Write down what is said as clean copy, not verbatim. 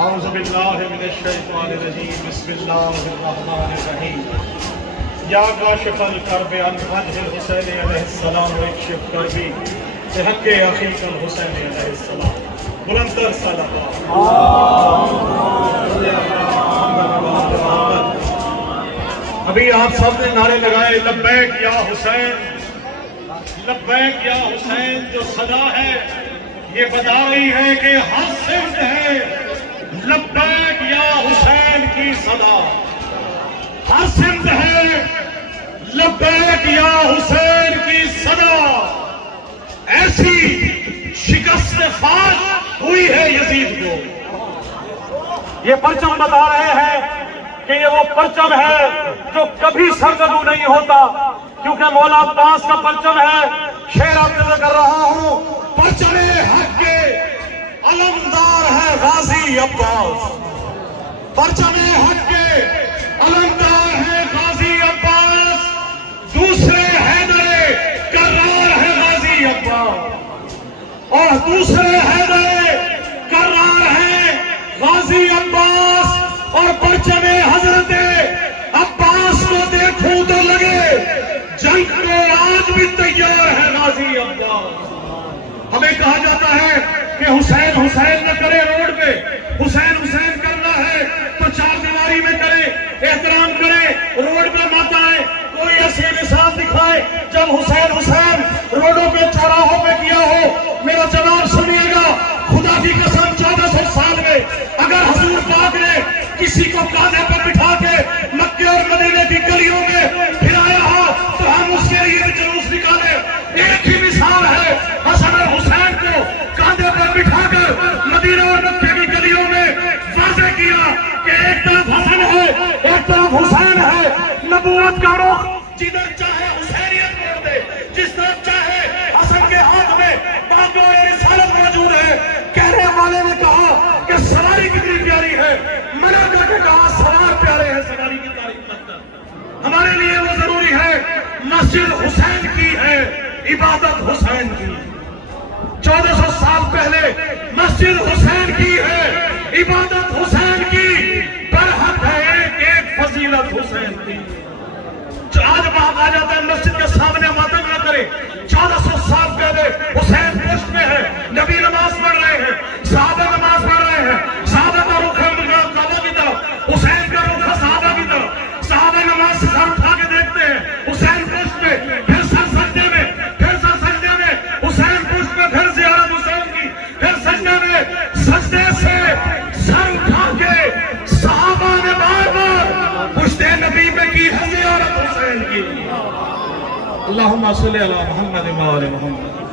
اعوذ باللہ من الشیطان الرجیم بسم اللہ الرحمن الرحیم یا کاشف الکرب عن وجہ الحسین علیہ السلام اکشف کربی بحق اخیک الحسین علیہ السلام بلند تر صلوات ابھی آپ سب نے نعرے لگائے لبیک یا حسین، لبیک یا حسین. جو صدا ہے یہ بتا رہی ہے کہ ہر سمت ہے لبیک یا حسین کی صدا، ہر سمت ہے لبیک یا حسین کی صدا. ایسی شکست فاش ہوئی ہے یزید کو. یہ پرچم بتا رہے ہیں کہ یہ وہ پرچم ہے جو کبھی سرگردوں نہیں ہوتا، کیونکہ مولا عباس کا پرچم ہے. شعر آپ سے کر رہا ہوں، پرچم حق کے علمدار ہے غازی عباس، پرچم حق کے علمدار ہے غازی عباس، دوسرے حیدر کرار ہے غازی عباس، اور دوسرے حیدر کرار ہے غازی عباس. اور پرچم حضرت عباس کو دیکھوں تو لگے جنگ کو آج بھی تیار ہے غازی عباس. ہمیں کہا جاتا ہے کہ حسین حسین نہ کرے روڈ پہ، حسین حسین کرنا ہے تو چار دیواری میں کرے، احترام کرے، روڈ پہ مت آئے. کوئی ایسی مثال دکھائے جب حسین حسین روڈوں پہ چوراہوں پہ کیا ہو. میرا جواب سنیے گا، خدا کی قسم 1400 سال میں اگر حضور پاک نے کسی کو کاندھے پر بٹھا کے مکے اور مدینے کی گلیوں میں پھرایا ہو تو ہم اس کے لیے جلوس نکالے. ایک ہی مثال ہے، حسن اور حسین کو کاندھے پر بٹھا کر مدینہ اور مکے کی گلیوں میں واضح کیا کہ ایک طرف حسن ہے ایک طرف حسین ہے. نبوت کا رخ جدھر چاہے حسینیت موڑ دے، جس طرف چاہے حسن کے ہاتھ میں باغ اور رسالت موجود ہے. کہنے والے نے کہا کہ سواری کتنی پیاری ہے، منع کر کے کہا سوار پیارے ہیں، سواری کی تعریف مت کر. ہمارے لیے وہ ضروری ہے، مسجد حسین کی ہے، عبادت حسین کی. 1400 سال پہلے مسجد حسین کی ہے، عبادت حسین کی، برحق ہے ایک فضیلت حسین کی. آج بات آ جاتا ہے مسجد کے سامنے ماتم نہ کرے. 1400 سال پہلے حسین پشت میں ہے، نبی نماز پڑھ رہے ہیں، صحابہ نماز پڑھ رہے ہیں، صحابہ کا رخ کعبہ کی طرف، حسین کا رخ صحابہ کی طرف. صحابہ نماز سے سر اٹھا کے دیکھتے ہیں، حسین پشت میں، پھر سر سجدے میں، پھر سر سجدے میں، حسین پشت میں، پھر زیارت حسین کی، پھر سجدے میں. سجدے سے سر اٹھا کے صحابہ نے بار بار پشت نبی میں کی ہے زیارت حسین کی. اللہم صلی علی محمد و آل محمد.